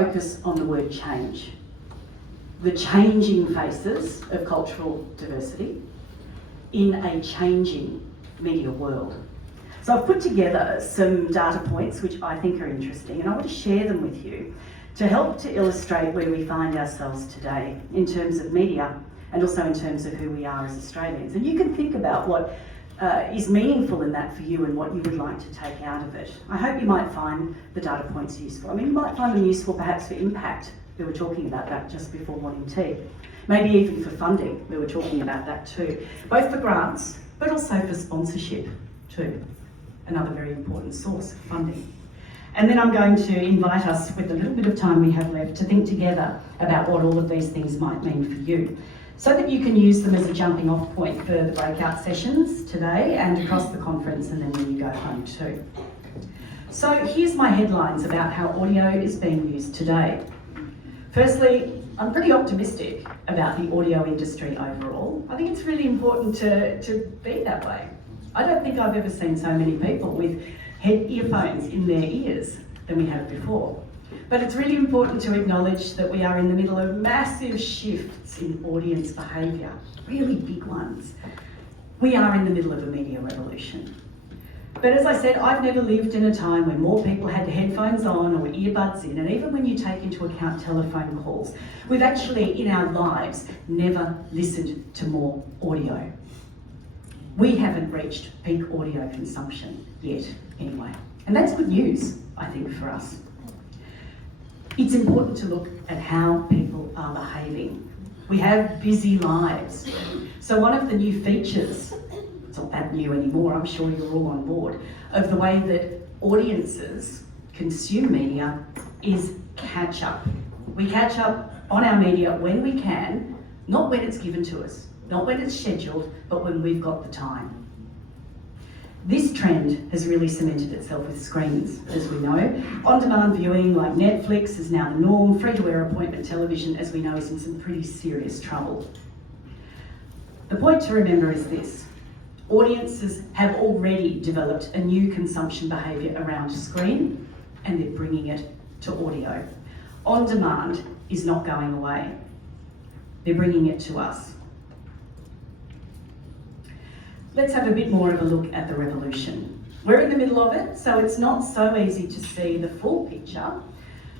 Focus on the word change. The changing faces of cultural diversity in a changing media world. So I've put together some data points which I think are interesting, and I want to share them with you to help to illustrate where we find ourselves today in terms of media and also in terms of who we are as Australians. And you can think about what is meaningful in that for you and what you would like to take out of it. I hope you might find the data points useful. I mean, you might find them useful perhaps for impact. We were talking about that just before morning tea. Maybe even for funding, we were talking about that too. Both for grants, but also for sponsorship too. Another very important source of funding. And then I'm going to invite us, with the little bit of time we have left, to think together about what all of these things might mean for you, so that you can use them as a jumping off point for the breakout sessions today and across the conference, and then when you go home too. So here's my headlines about how audio is being used today. Firstly, I'm pretty optimistic about the audio industry overall. I think it's really important to be that way. I don't think I've ever seen so many people with earphones in their ears than we have before. But it's really important to acknowledge that we are in the middle of massive shifts in audience behaviour, really big ones. We are in the middle of a media revolution. But as I said, I've never lived in a time when more people had headphones on or earbuds in, and even when you take into account telephone calls, we've actually, in our lives, never listened to more audio. We haven't reached peak audio consumption yet, anyway. And that's good news, I think, for us. It's important to look at how people are behaving. We have busy lives. So one of the new features, it's not that new anymore, I'm sure you're all on board, of the way that audiences consume media is catch up. We catch up on our media when we can, not when it's given to us, not when it's scheduled, but when we've got the time. This trend has really cemented itself with screens, as we know. On-demand viewing like Netflix is now the norm. Free-to-air appointment television, as we know, is in some pretty serious trouble. The point to remember is this. Audiences have already developed a new consumption behaviour around screen, and they're bringing it to audio. On-demand is not going away. They're bringing it to us. Let's have a bit more of a look at the revolution. We're in the middle of it, so it's not so easy to see the full picture.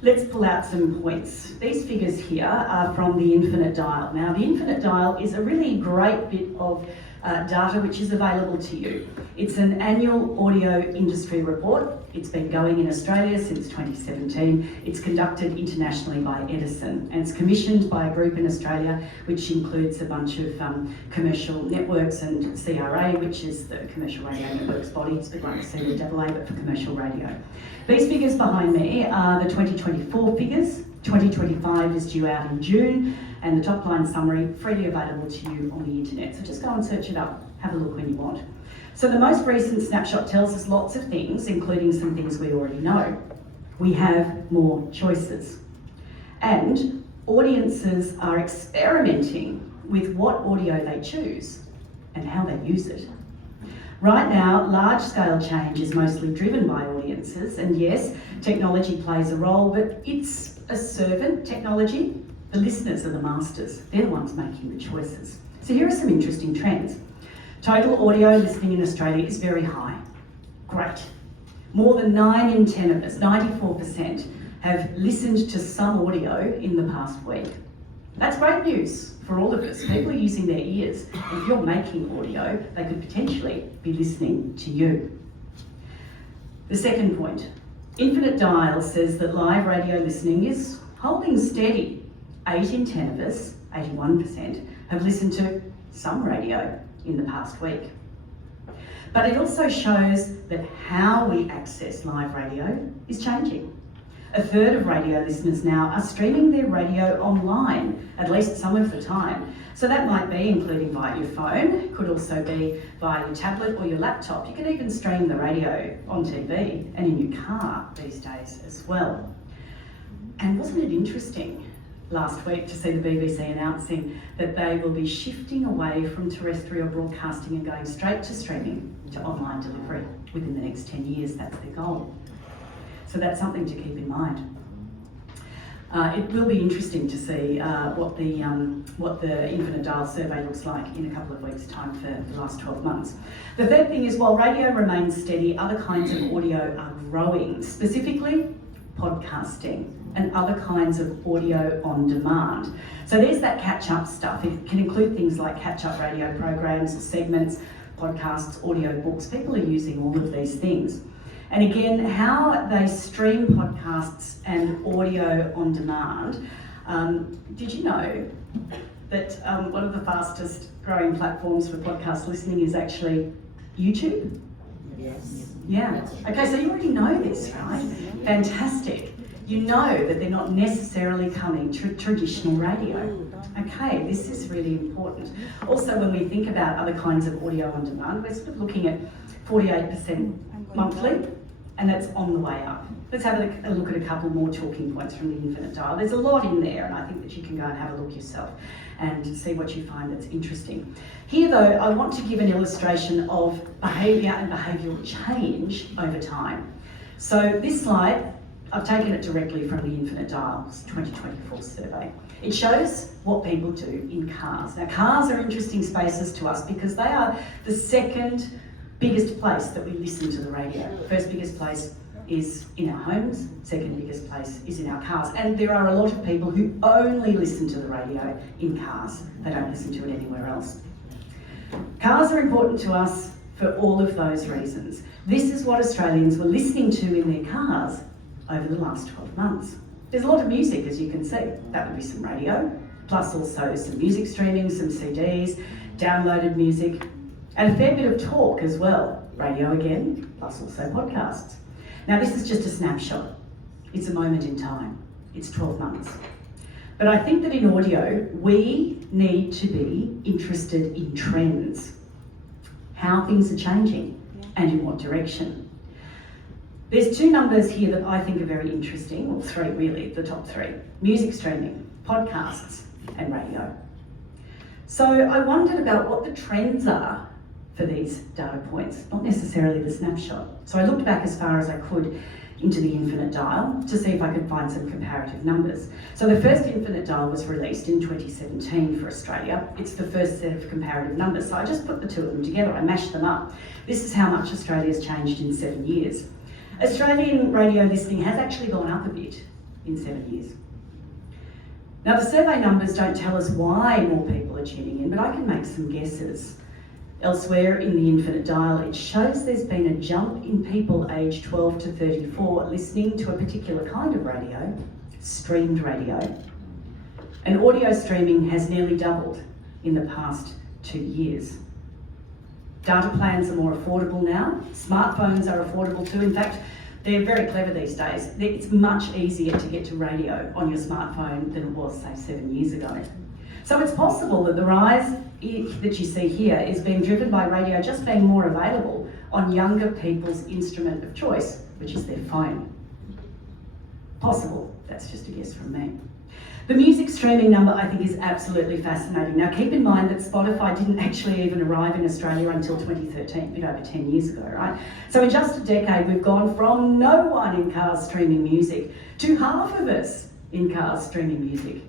Let's pull out some points. These figures here are from the Infinite Dial. Now, the Infinite Dial is a really great bit of data which is available to you. It's an annual audio industry report. It's been going in Australia since 2017. It's conducted internationally by Edison, and it's commissioned by a group in Australia which includes a bunch of commercial networks and CRA, which is the Commercial Radio Networks body. It's a bit like the CBAA, but for commercial radio. These figures behind me are the 2024 figures. 2025 is due out in June, and the top line summary freely available to you on the internet. So just go and search it up, have a look when you want. So the most recent snapshot tells us lots of things, including some things we already know. We have more choices. And audiences are experimenting with what audio they choose and how they use it. Right now, large-scale change is mostly driven by audiences, and yes, technology plays a role, but it's a servant technology. The listeners are the masters. They're the ones making the choices. So here are some interesting trends. Total audio listening in Australia is very high. Great. More than 9 in 10 of us, 94%, have listened to some audio in the past week. That's great news for all of us. People are using their ears. If you're making audio, they could potentially be listening to you. The second point, Infinite Dial says that live radio listening is holding steady. 8 in 10 of us, 81%, have listened to some radio in the past week. But it also shows that how we access live radio is changing. A third of radio listeners now are streaming their radio online, at least some of the time. So that might be including via your phone, it could also be via your tablet or your laptop. You can even stream the radio on TV and in your car these days as well. And wasn't it interesting last week to see the BBC announcing that they will be shifting away from terrestrial broadcasting and going straight to streaming, to online delivery within the next 10 years. That's their goal. So that's something to keep in mind. It will be interesting to see what the Infinite Dial survey looks like in a couple of weeks' time for the last 12 months. The third thing is, while radio remains steady, other kinds of audio are growing, specifically podcasting and other kinds of audio on demand. So there's that catch-up stuff. It can include things like catch-up radio programs, segments, podcasts, audio books. People are using all of these things. And again, how they stream podcasts and audio on demand. Did you know that one of the fastest growing platforms for podcast listening is actually YouTube? Yes. Yeah. Okay, so you already know this, right? Fantastic. You know that they're not necessarily coming to traditional radio. Okay, this is really important. Also, when we think about other kinds of audio on demand, we're sort of looking at 48% monthly, and that's on the way up. Let's have a look at a couple more talking points from the Infinite Dial. There's a lot in there, and I think that you can go and have a look yourself and see what you find that's interesting. Here though, I want to give an illustration of behaviour and behavioural change over time. So this slide, I've taken it directly from the Infinite Dial's 2024 survey. It shows what people do in cars. Now, cars are interesting spaces to us because they are the second biggest place that we listen to the radio. First biggest place is in our homes, second biggest place is in our cars. And there are a lot of people who only listen to the radio in cars. They don't listen to it anywhere else. Cars are important to us for all of those reasons. This is what Australians were listening to in their cars over the last 12 months. There's a lot of music, as you can see. That would be some radio, plus also some music streaming, some CDs, downloaded music, and a fair bit of talk as well. Radio again, plus also podcasts. Now this is just a snapshot. It's a moment in time. It's 12 months. But I think that in audio, we need to be interested in trends, how things are changing and in what direction. There's two numbers here that I think are very interesting, or three really, the top three: music streaming, podcasts and radio. So I wondered about what the trends are for these data points, not necessarily the snapshot. So I looked back as far as I could into the Infinite Dial to see if I could find some comparative numbers. So the first Infinite Dial was released in 2017 for Australia. It's the first set of comparative numbers. So I just put the two of them together, I mashed them up. This is how much Australia's changed in 7 years. Australian radio listening has actually gone up a bit in 7 years. Now the survey numbers don't tell us why more people are tuning in, but I can make some guesses. Elsewhere in the Infinite Dial, it shows there's been a jump in people aged 12 to 34 listening to a particular kind of radio, streamed radio. And audio streaming has nearly doubled in the past 2 years. Data plans are more affordable now. Smartphones are affordable too. In fact, they're very clever these days. It's much easier to get to radio on your smartphone than it was, say, 7 years ago. So it's possible that the rise that you see here is being driven by radio just being more available on younger people's instrument of choice, which is their phone. Possible, that's just a guess from me. The music streaming number I think is absolutely fascinating. Now keep in mind that Spotify didn't actually even arrive in Australia until 2013, a bit over 10 years ago, right? So in just a decade we've gone from no one in cars streaming music to half of us in cars streaming music.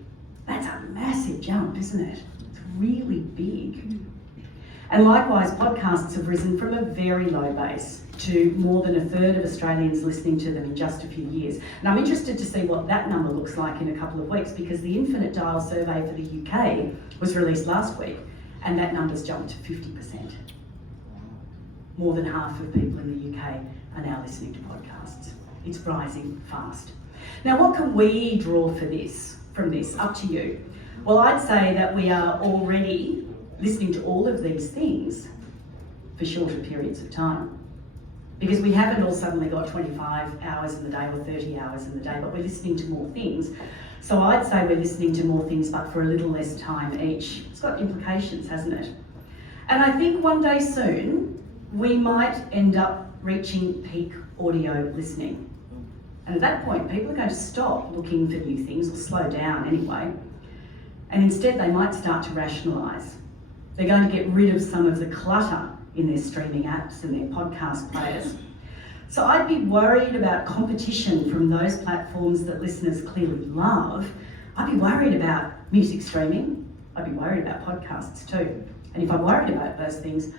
That's a massive jump, isn't it? It's really big. And likewise, podcasts have risen from a very low base to more than a third of Australians listening to them in just a few years. And I'm interested to see what that number looks like in a couple of weeks, because the Infinite Dial survey for the UK was released last week, and that number's jumped to 50%. More than half of people in the UK are now listening to podcasts. It's rising fast. Now, what can we draw from this? Up to you. Well, I'd say that we are already listening to all of these things for shorter periods of time, because we haven't all suddenly got 25 hours in the day or 30 hours in the day, but we're listening to more things. So I'd say we're listening to more things, but for a little less time each. It's got implications, hasn't it? And I think one day soon, we might end up reaching peak audio listening. And at that point, people are going to stop looking for new things, or slow down anyway. And instead, they might start to rationalise. They're going to get rid of some of the clutter in their streaming apps and their podcast players. So I'd be worried about competition from those platforms that listeners clearly love. I'd be worried about music streaming. I'd be worried about podcasts too. And if I'm worried about those things,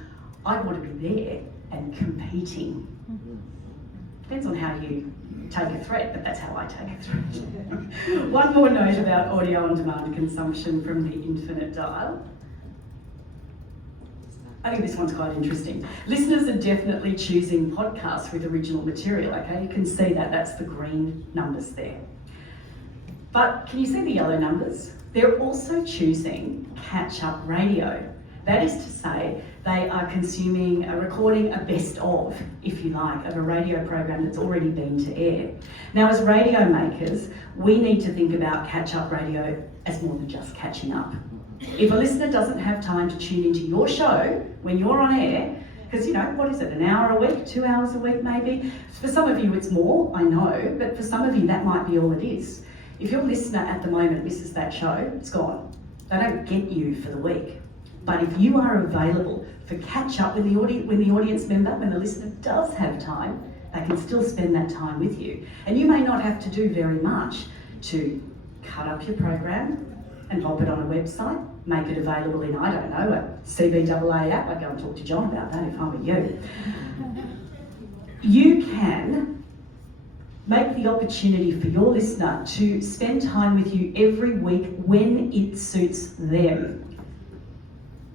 I want to be there and competing. Depends on how you take a threat, but that's how I take a threat. One more note about audio on demand consumption from the infinite dial. I think this one's quite interesting. Listeners are definitely choosing podcasts with original material, okay? You can see that, that's the green numbers there. But can you see the yellow numbers? They're also choosing catch-up radio. That is to say, they are consuming a recording, a best of, if you like, of a radio program that's already been to air. Now, as radio makers, we need to think about catch-up radio as more than just catching up. If a listener doesn't have time to tune into your show when you're on air, because, you know, what is it, an hour a week, 2 hours a week maybe? For some of you it's more, I know, but for some of you that might be all it is. If your listener at the moment misses that show, it's gone. They don't get you for the week. But if you are available for catch up when the audience member, when the listener does have time, they can still spend that time with you. And you may not have to do very much to cut up your program and pop it on a website, make it available in, I don't know, a CBAA app. I'd go and talk to John about that if I were you. You can make the opportunity for your listener to spend time with you every week when it suits them.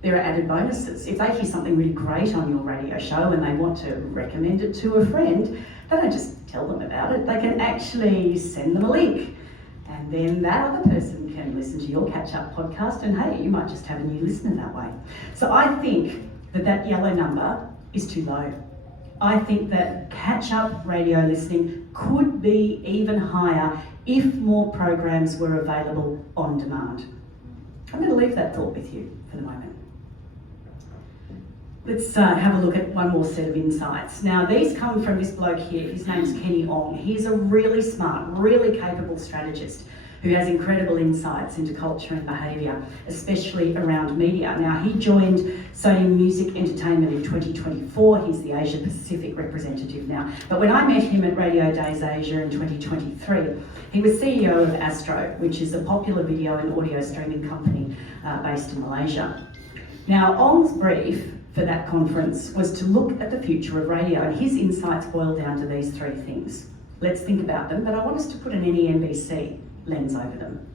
There are added bonuses. If they hear something really great on your radio show and they want to recommend it to a friend, they don't just tell them about it, they can actually send them a link. And then that other person can listen to your catch-up podcast and hey, you might just have a new listener that way. So I think that yellow number is too low. I think that catch-up radio listening could be even higher if more programs were available on demand. I'm going to leave that thought with you for the moment. Let's have a look at one more set of insights. Now, these come from this bloke here. His name's Kenny Ong. He's a really smart, really capable strategist who has incredible insights into culture and behaviour, especially around media. Now, he joined Sony Music Entertainment in 2024. He's the Asia Pacific representative now. But when I met him at Radio Days Asia in 2023, he was CEO of AFTRS, which is a popular video and audio streaming company based in Malaysia. Now, Ong's brief for that conference was to look at the future of radio, and his insights boil down to these three things. Let's think about them, but I want us to put an NEMBC lens over them,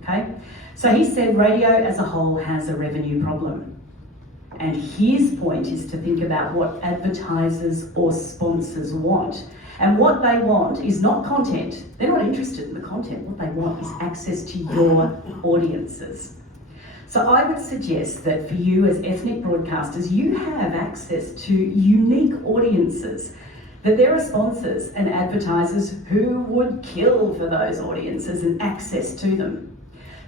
okay? So he said radio as a whole has a revenue problem. And his point is to think about what advertisers or sponsors want. And what they want is not content. They're not interested in the content. What they want is access to your audiences. So I would suggest that for you as ethnic broadcasters, you have access to unique audiences, that there are sponsors and advertisers who would kill for those audiences and access to them.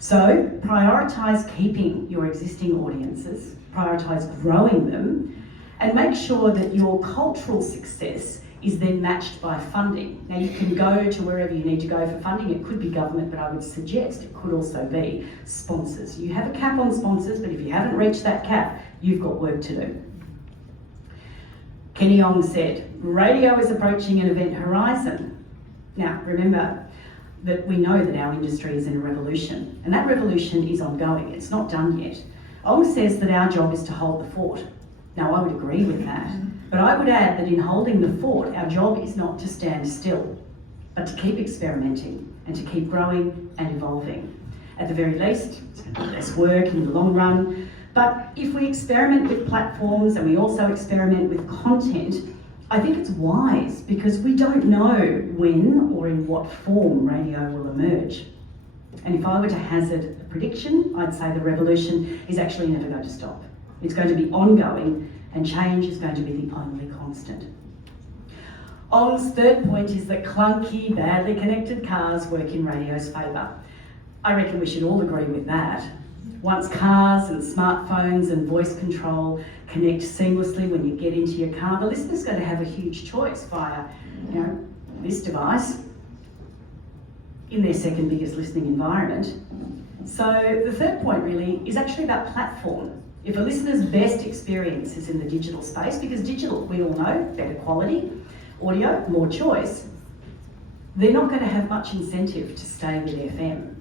So prioritise keeping your existing audiences, prioritise growing them, and make sure that your cultural success is then matched by funding. Now, you can go to wherever you need to go for funding. It could be government, but I would suggest it could also be sponsors. You have a cap on sponsors, but if you haven't reached that cap, you've got work to do. Kenny Ong said, radio is approaching an event horizon. Now, remember that we know that our industry is in a revolution, and that revolution is ongoing. It's not done yet. Ong says that our job is to hold the fort. Now, I would agree with that. But I would add that in holding the fort, our job is not to stand still, but to keep experimenting and to keep growing and evolving. At the very least, it's going to be less work in the long run, but if we experiment with platforms and we also experiment with content, I think it's wise because we don't know when or in what form radio will emerge. And if I were to hazard a prediction, I'd say the revolution is actually never going to stop. It's going to be ongoing, and change is going to be the only constant. Ong's third point is that clunky, badly connected cars work in radio's favour. I reckon we should all agree with that. Once cars and smartphones and voice control connect seamlessly when you get into your car, the listener's going to have a huge choice via, this device in their second biggest listening environment. So the third point really is actually about platform. If a listener's best experience is in the digital space, because digital, we all know, better quality, audio, more choice, they're not going to have much incentive to stay with FM,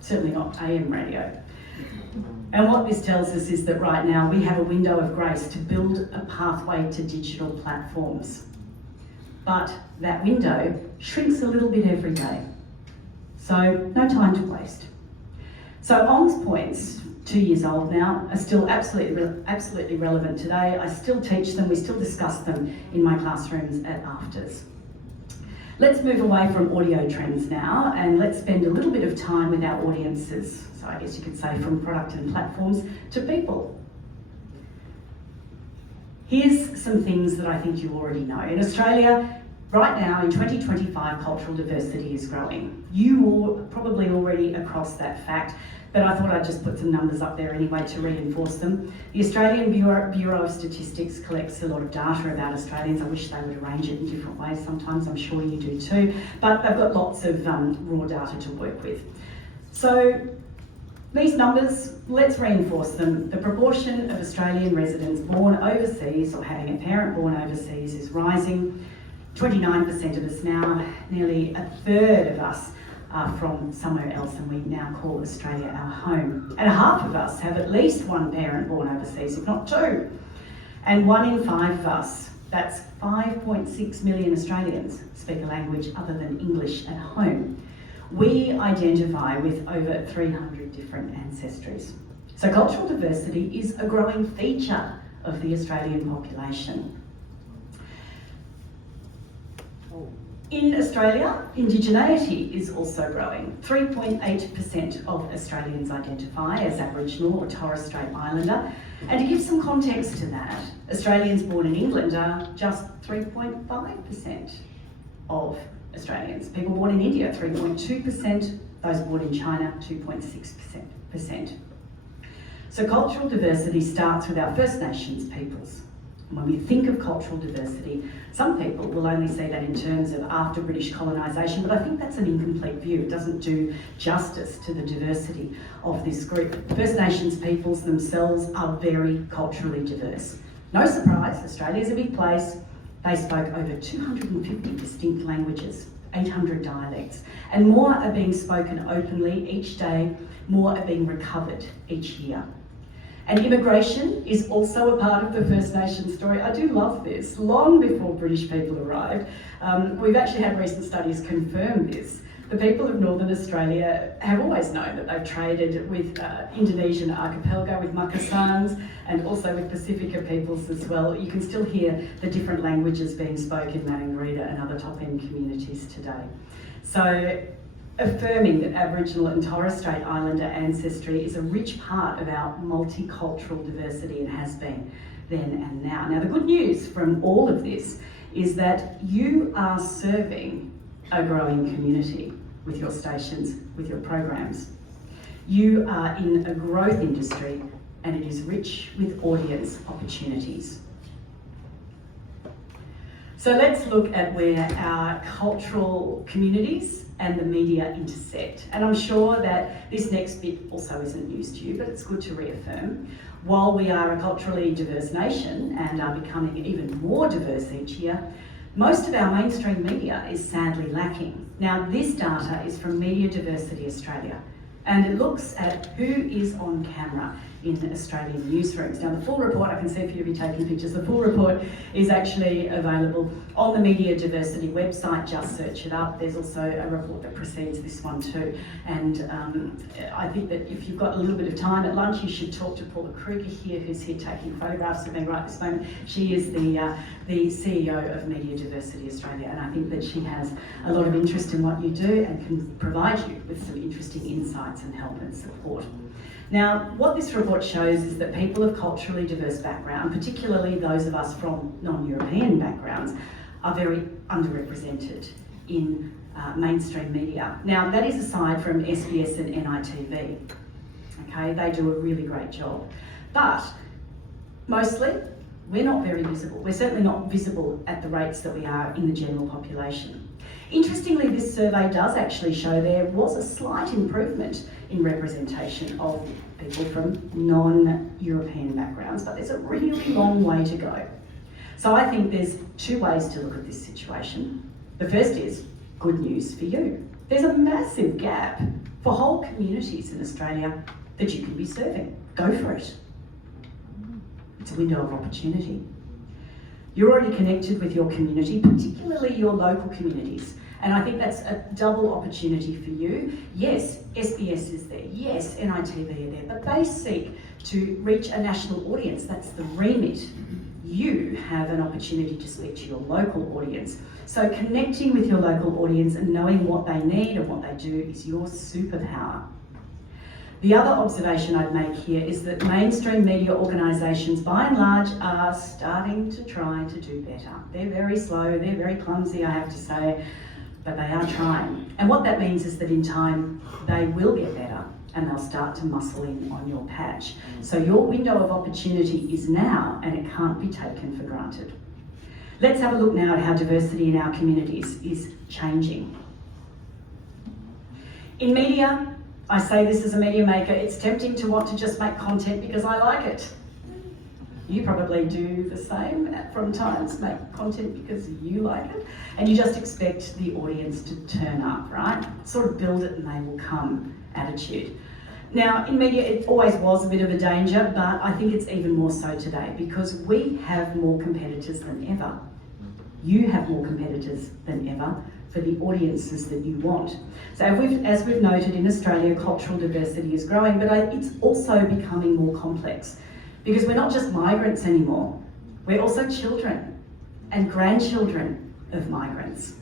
certainly not AM radio. And what this tells us is that right now we have a window of grace to build a pathway to digital platforms. But that window shrinks a little bit every day. So no time to waste. So ONS points, 2 years old now, are still absolutely relevant today. I still teach them, we still discuss them in my classrooms at AFTRS. Let's move away from audio trends now and let's spend a little bit of time with our audiences. So I guess you could say from product and platforms to people. Here's some things that I think you already know. In Australia, right now in 2025, cultural diversity is growing. You are probably already across that fact, but I thought I'd just put some numbers up there anyway to reinforce them. The Australian Bureau of Statistics collects a lot of data about Australians. I wish they would arrange it in different ways sometimes, I'm sure you do too, but they've got lots of raw data to work with. So these numbers, let's reinforce them. The proportion of Australian residents born overseas or having a parent born overseas is rising. 29% of us now, nearly a third of us are from somewhere else, and we now call Australia our home. And half of us have at least one parent born overseas, if not two. And 1 in 5 of us, that's 5.6 million Australians, speak a language other than English at home. We identify with over 300 different ancestries. So cultural diversity is a growing feature of the Australian population. In Australia, indigeneity is also growing. 3.8% of Australians identify as Aboriginal or Torres Strait Islander. And to give some context to that, Australians born in England are just 3.5% of Australians. People born in India, 3.2%. Those born in China, 2.6%. So cultural diversity starts with our First Nations peoples. When we think of cultural diversity, some people will only see that in terms of after British colonisation, but I think that's an incomplete view. It doesn't do justice to the diversity of this group. First Nations peoples themselves are very culturally diverse. No surprise, Australia's a big place. They spoke over 250 distinct languages, 800 dialects, and more are being spoken openly each day, more are being recovered each year. And immigration is also a part of the First Nations story. I do love this. Long before British people arrived, we've actually had recent studies confirm this. The people of Northern Australia have always known that they've traded with Indonesian archipelago, with Makassans, and also with Pacifica peoples as well. You can still hear the different languages being spoken in Maningrida and other top-end communities today. So, affirming that Aboriginal and Torres Strait Islander ancestry is a rich part of our multicultural diversity and has been then and now. Now the good news from all of this is that you are serving a growing community with your stations, with your programs. You are in a growth industry and it is rich with audience opportunities. So let's look at where our cultural communities and the media intersect. And I'm sure that this next bit also isn't news to you, but it's good to reaffirm. While we are a culturally diverse nation and are becoming even more diverse each year, most of our mainstream media is sadly lacking. Now, this data is from Media Diversity Australia, and it looks at who is on camera in Australian newsrooms. Now the full report, I can see if you'll be taking pictures, the full report is actually available on the Media Diversity website, just search it up. There's also a report that precedes this one too. And I think that if you've got a little bit of time at lunch, you should talk to Paula Kruger here, who's here taking photographs of me right this moment. She is the CEO of Media Diversity Australia, and I think that she has a lot of interest in what you do and can provide you with some interesting insights and help and support. Now, what this report shows is that people of culturally diverse background, particularly those of us from non-European backgrounds, are very underrepresented in mainstream media. Now, that is aside from SBS and NITV. Okay, they do a really great job. But mostly, we're not very visible. We're certainly not visible at the rates that we are in the general population. Interestingly, this survey does actually show there was a slight improvement in representation of people from non-European backgrounds, but there's a really long way to go. So I think there's two ways to look at this situation. The first is good news for you. There's a massive gap for whole communities in Australia that you can be serving. Go for it. It's a window of opportunity. You're already connected with your community, particularly your local communities. And I think that's a double opportunity for you. Yes, SBS is there. Yes, NITV are there. But they seek to reach a national audience. That's the remit. You have an opportunity to speak to your local audience. So connecting with your local audience and knowing what they need and what they do is your superpower. The other observation I'd make here is that mainstream media organisations, by and large, are starting to try to do better. They're very slow, they're very clumsy, I have to say, but they are trying. And what that means is that in time, they will get better and they'll start to muscle in on your patch. So your window of opportunity is now, and it can't be taken for granted. Let's have a look now at how diversity in our communities is changing. In media, I say this as a media maker, it's tempting to want to just make content because I like it. You probably do the same from times, make content because you like it, and you just expect the audience to turn up, right? Sort of build it and they will come attitude. Now, in media, it always was a bit of a danger, but I think it's even more so today because we have more competitors than ever. You have more competitors than ever for the audiences that you want. So as we've noted, in Australia, cultural diversity is growing, but it's also becoming more complex because we're not just migrants anymore. We're also children and grandchildren of migrants.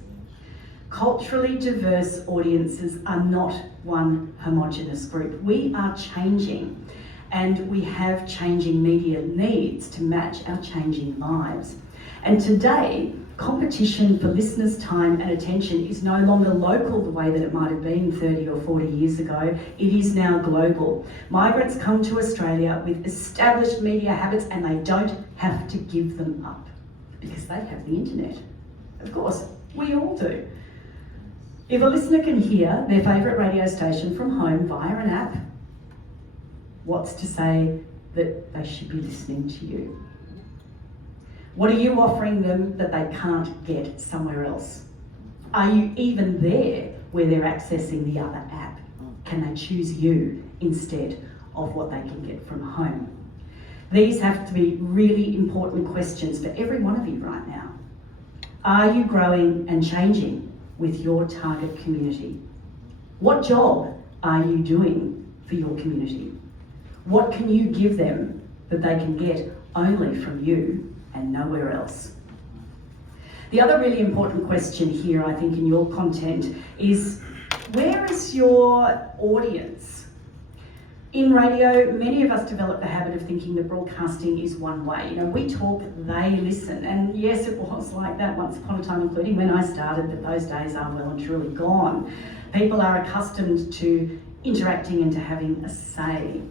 Culturally diverse audiences are not one homogenous group. We are changing, and we have changing media needs to match our changing lives. And today, competition for listeners' time and attention is no longer local the way that it might have been 30 or 40 years ago. It is now global. Migrants come to Australia with established media habits and they don't have to give them up because they have the internet. Of course, we all do. If a listener can hear their favourite radio station from home via an app, what's to say that they should be listening to you? What are you offering them that they can't get somewhere else? Are you even there where they're accessing the other app? Can they choose you instead of what they can get from home? These have to be really important questions for every one of you right now. Are you growing and changing with your target community? What job are you doing for your community? What can you give them that they can get only from you and nowhere else? The other really important question here, I think, in your content is, where is your audience? In radio, many of us develop the habit of thinking that broadcasting is one way. You know, we talk, they listen. And yes, it was like that once upon a time, including when I started, but those days are well and truly gone. People are accustomed to interacting and to having a say.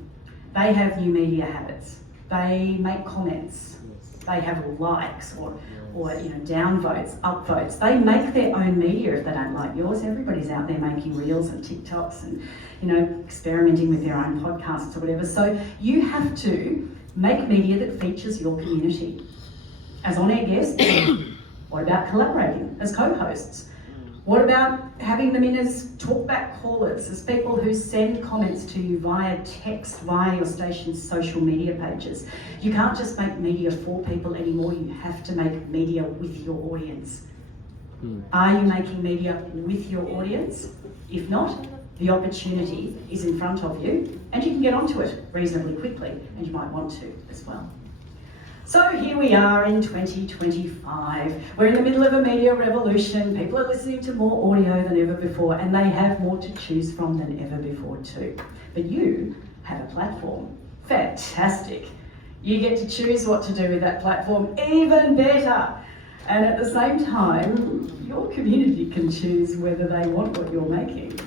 They have new media habits. They make comments. They have likes or downvotes, upvotes. They make their own media if they don't like yours. Everybody's out there making reels and TikToks and experimenting with their own podcasts or whatever. So you have to make media that features your community. As on-air guests, what about collaborating as co-hosts? What about having them in as talkback callers, as people who send comments to you via text, via your station's social media pages? You can't just make media for people anymore, you have to make media with your audience. Are you making media with your audience? If not, the opportunity is in front of you and you can get onto it reasonably quickly, and you might want to as well. So here we are in 2025. We're in the middle of a media revolution. People are listening to more audio than ever before, and they have more to choose from than ever before too. But you have a platform. Fantastic. You get to choose what to do with that platform, even better. And at the same time, your community can choose whether they want what you're making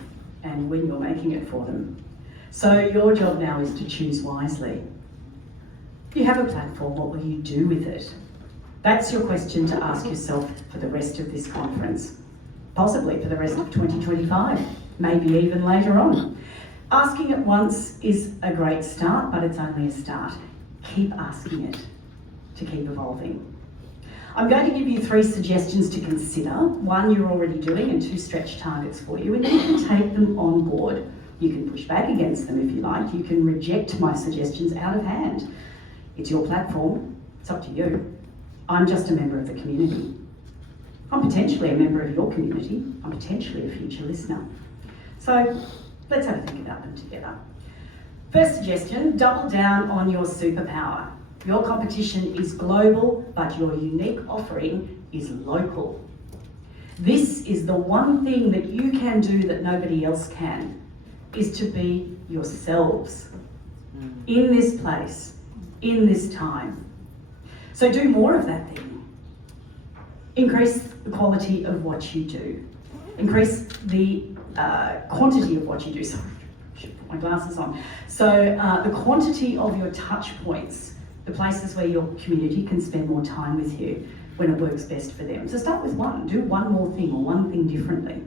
and when you're making it for them. So your job now is to choose wisely. You have a platform, what will you do with it? That's your question to ask yourself for the rest of this conference, possibly for the rest of 2025, maybe even later on. Asking it once is a great start, but it's only a start. Keep asking it to keep evolving. I'm going to give you 3 suggestions to consider. 1 you're already doing and 2 stretch targets for you, and you can take them on board. You can push back against them if you like. You can reject my suggestions out of hand. It's your platform. It's up to you. I'm just a member of the community. I'm potentially a member of your community. I'm potentially a future listener. So let's have a think about them together. First suggestion, double down on your superpower. Your competition is global, but your unique offering is local. This is the one thing that you can do that nobody else can, is to be yourselves in this place, in this time. So do more of that thing. Increase the quality of what you do. Increase the quantity of what you do. Sorry, I should put my glasses on. So the quantity of your touch points, the places where your community can spend more time with you when it works best for them. So start with 1. Do one more thing or one thing differently.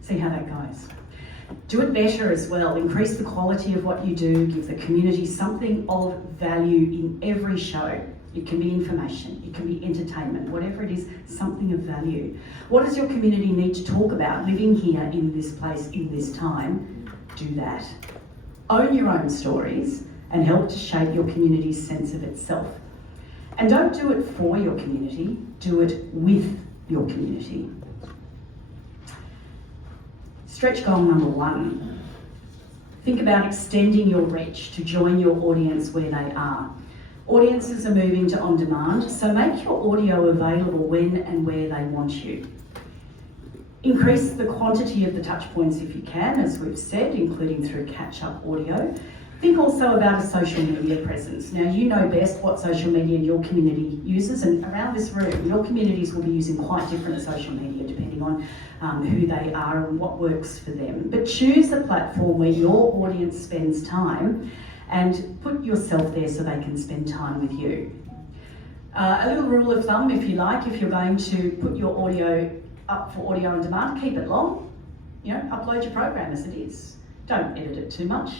See how that goes. Do it better as well. Increase the quality of what you do. Give the community something of value in every show. It can be information, it can be entertainment, whatever it is, something of value. What does your community need to talk about living here in this place, in this time? Do that. Own your own stories and help to shape your community's sense of itself. And don't do it for your community, do it with your community. Stretch goal number 1. Think about extending your reach to join your audience where they are. Audiences are moving to on-demand, so make your audio available when and where they want you. Increase the quantity of the touch points if you can, as we've said, including through catch-up audio. Think also about a social media presence. Now, you know best what social media your community uses, and around this room, your communities will be using quite different social media depending on who they are and what works for them. But choose a platform where your audience spends time and put yourself there so they can spend time with you. A little rule of thumb, if you like, if you're going to put your audio up for audio on demand, keep it long. You know, upload your program as it is. Don't edit it too much.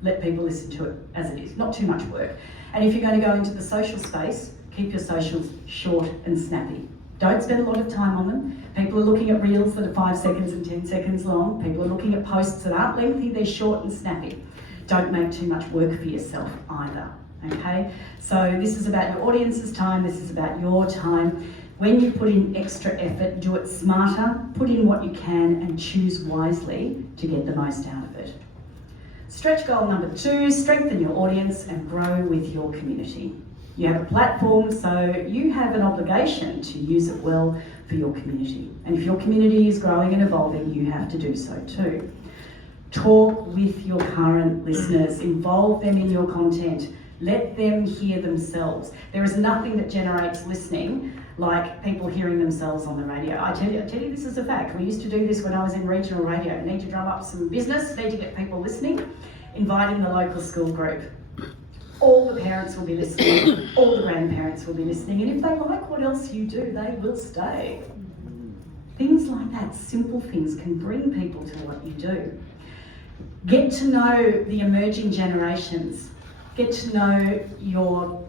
Let people listen to it as it is, not too much work. And if you're going to go into the social space, keep your socials short and snappy. Don't spend a lot of time on them. People are looking at reels that are 5 seconds and 10 seconds long. People are looking at posts that aren't lengthy, they're short and snappy. Don't make too much work for yourself either, okay? So this is about your audience's time, this is about your time. When you put in extra effort, do it smarter, put in what you can and choose wisely to get the most out of it. Stretch goal number 2, strengthen your audience and grow with your community. You have a platform, so you have an obligation to use it well for your community. And if your community is growing and evolving, you have to do so too. Talk with your current listeners, involve them in your content, let them hear themselves. There is nothing that generates listening like people hearing themselves on the radio. I tell you, this is a fact. We used to do this when I was in regional radio. Need to drum up some business, need to get people listening, inviting the local school group. All the parents will be listening, all the grandparents will be listening, and if they like what else you do, they will stay. Things like that, simple things, can bring people to what you do. Get to know the emerging generations. Get to know your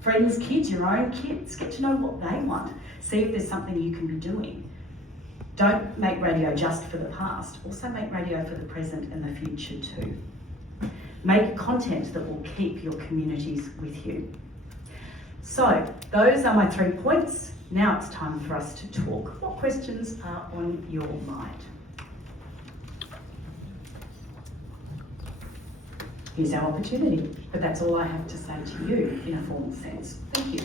friends' kids, your own kids. Get to know what they want. See if there's something you can be doing. Don't make radio just for the past. Also make radio for the present and the future too. Make content that will keep your communities with you. So, those are my 3 points. Now it's time for us to talk. What questions are on your mind? Here's our opportunity, but that's all I have to say to you in a formal sense. Thank you.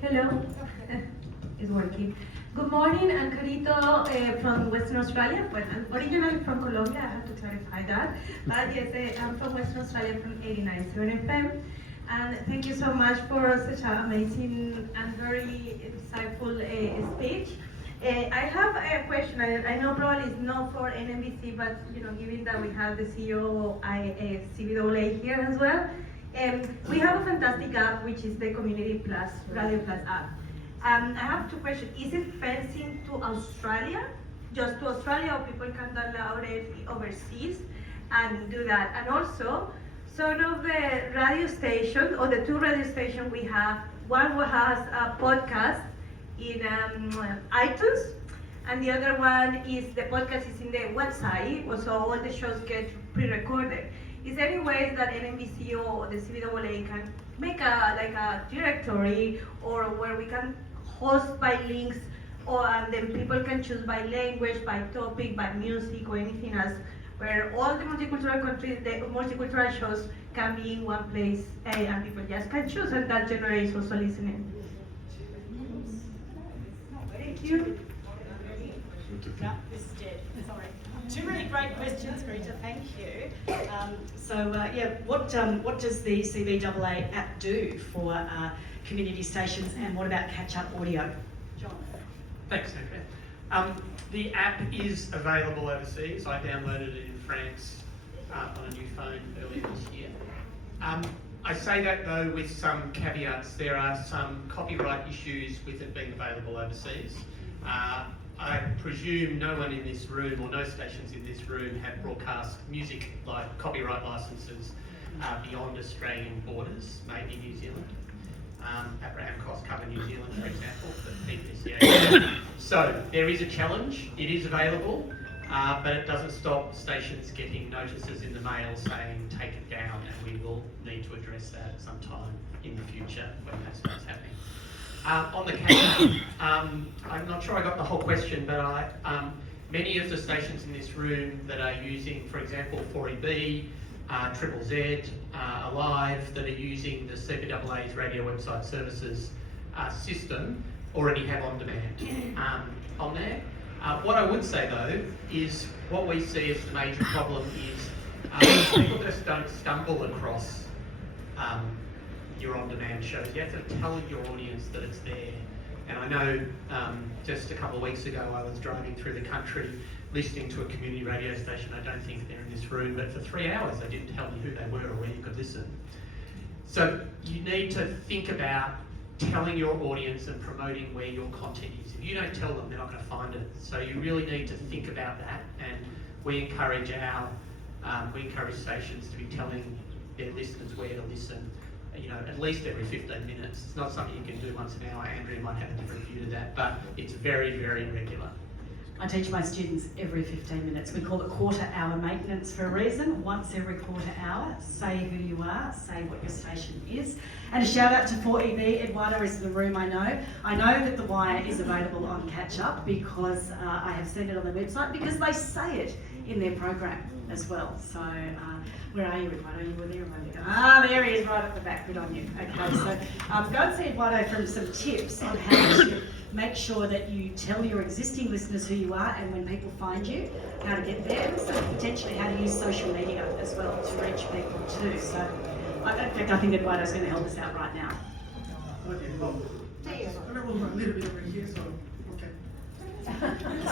Hello, it's working. Good morning, I'm Carito from Western Australia. Well, I'm originally from Colombia, I have to clarify that. But yes, I'm from Western Australia from 89.7 FM. And thank you so much for such an amazing and very insightful speech. I have a question. I know probably it's not for NEMBC, but you know, given that we have the CEO CBAA here as well, we have a fantastic app which is the Community Plus Radio Plus app. I have two questions. Is it fencing to Australia? Just to Australia, or people can download it overseas and do that? And also, sort of the radio station, or the two radio stations we have, one has a podcast in iTunes, and the other one is the podcast is in the website, so all the shows get pre-recorded. Is there any way that NEMBC or the CBAA can make a directory, or where we can host by links, or and then people can choose by language, by topic, by music, or anything else, where all the multicultural countries, the multicultural shows can be in one place, and people just can choose, and that generates also listening. Thank you. No, this is dead. Sorry. Two really great questions, Greta. Thank you. What does the CBAA app do for community stations, and what about catch-up audio? John. Thanks, Andrea. The app is available overseas. I downloaded it in France on a new phone earlier this year. I say that though with some caveats. There are some copyright issues with it being available overseas. I presume no one in this room, or no stations in this room, have broadcast music like copyright licenses beyond Australian borders, maybe New Zealand. Abraham Cost cover New Zealand, for example, but PPCA. So there is a challenge. It is available, but it doesn't stop stations getting notices in the mail saying take it down, and we will need to address that at some time in the future when that starts happening. On the catch-up, I'm not sure I got the whole question, but many of the stations in this room that are using, for example, 4EB, Triple Z, Alive, that are using the CBAA's radio website services system already have on-demand on there. What I would say though is what we see as the major problem is people just don't stumble across your on-demand shows. You have to tell your audience that it's there. And I know just a couple of weeks ago I was driving through the country listening to a community radio station. I don't think they're in this room, but for 3 hours they didn't tell you who they were or where you could listen. So you need to think about telling your audience and promoting where your content is. If you don't tell them, they're not going to find it. So you really need to think about that, and we encourage stations to be telling their listeners where to listen, at least every 15 minutes. It's not something you can do once an hour. Andrea might have a different view to that, but it's very, very regular. I teach my students every 15 minutes. We call it quarter-hour maintenance for a reason. Once every quarter hour, say who you are, say what your station is. And a shout out to 4EB. Eduardo is in the room, I know. I know that The Wire is available on Catch Up because I have seen it on the website, because they say it in their program as well. So where are you, Eduardo? You were there a moment ago. There he is, right at the back. Good on you. Okay, so go and see Eduardo for some tips on how to make sure that you tell your existing listeners who you are, and when people find you, how to get there. So potentially how to use social media as well to reach people too. So in fact, I think Eduardo's going to help us out right now. Okay, well, I'm going to move a little bit over here, so, okay.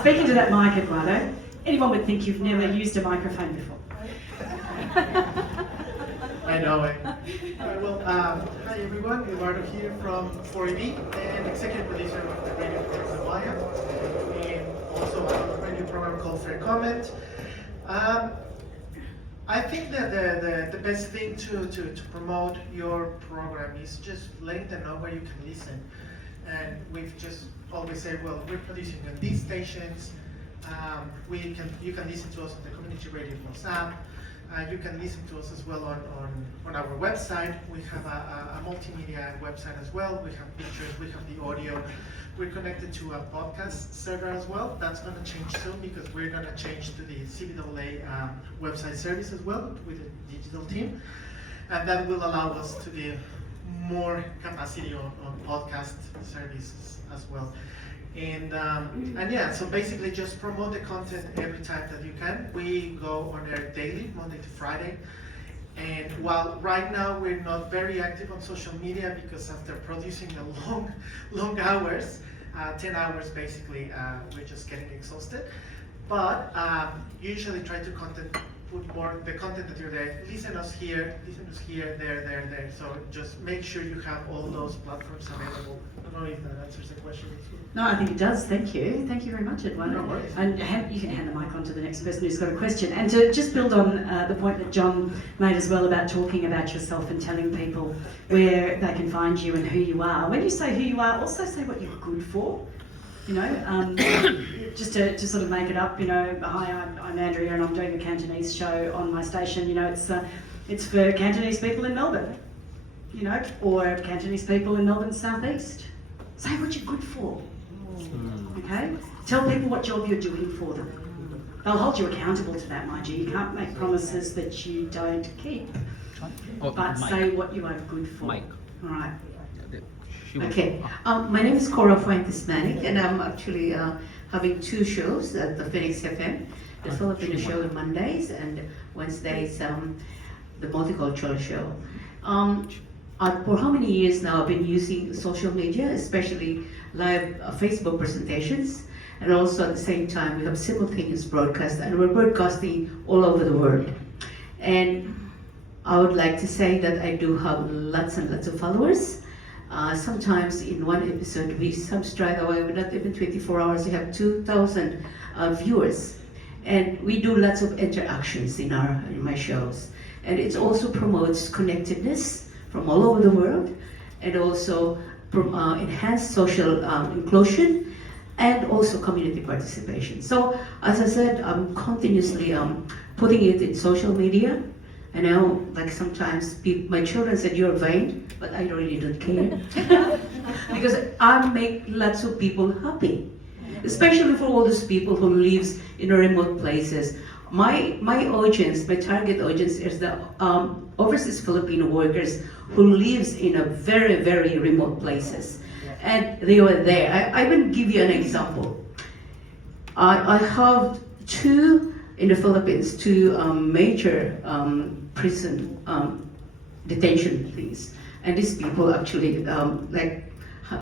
Speaking to that mic, Eduardo, anyone would think you've never used a microphone before. I know it. All right, well, hi everyone, Eduardo here from 4EB, and executive producer of the radio program The Wire, and also a radio program called Fair Comment. I think that the best thing to promote your program is just letting them know where you can listen. And we've just always said, well, we're producing on these stations. You can listen to us on the Community Radio Plus app. You can listen to us as well on our website. We have a multimedia website as well. We have pictures, we have the audio. We're connected to a podcast server as well. That's going to change soon, because we're going to change to the CBAA website service as well with the digital team. And that will allow us to do more capacity on podcast services as well. And yeah, so basically just promote the content every time that you can. We go on air daily, Monday to Friday. And while right now we're not very active on social media, because after producing a long hours, 10 hours basically, we're just getting exhausted. But usually try to put more the content that you're there. Listen us here, there. So just make sure you have all those platforms available. I don't know if that answers the question. No, I think it does. Thank you. Thank you very much, Edwin. No worries. And you can hand the mic on to the next person who's got a question. And to just build on the point that John made as well about talking about yourself and telling people where they can find you and who you are. When you say who you are, also say what you're good for. You know, just to sort of make it up. You know, hi, I'm Andrea, and I'm doing a Cantonese show on my station. You know, it's for Cantonese people in Melbourne. You know, or Cantonese people in Melbourne's southeast. Say what you're good for. Okay? Tell people what job you're doing for them. They'll hold you accountable to that, mind you. You can't make promises that you don't keep. But say what you are good for. Mike. All right. Okay, my name is Cora Fuentes-Manic, and I'm actually having two shows at the Phoenix FM. The Filipino show on Mondays, and Wednesdays the multicultural show. For how many years now I've been using social media, especially live Facebook presentations, and also at the same time we have simultaneous broadcast, and we're broadcasting all over the world. And I would like to say that I do have lots and lots of followers. Sometimes in one episode we subscribe away with not even 24 hours, we have 2,000 viewers. And we do lots of interactions in my shows. And it also promotes connectedness from all over the world, and also enhance social inclusion, and also community participation. So as I said, I'm continuously putting it in social media. I know, like sometimes my children said, you're vain, but I really don't care. Because I make lots of people happy. Especially for all those people who lives in remote places. My audience, my target audience is the overseas Filipino workers who lives in a very, very remote places. And they were there. I will give you an example. I have in the Philippines, two major prison detention things. And these people actually, like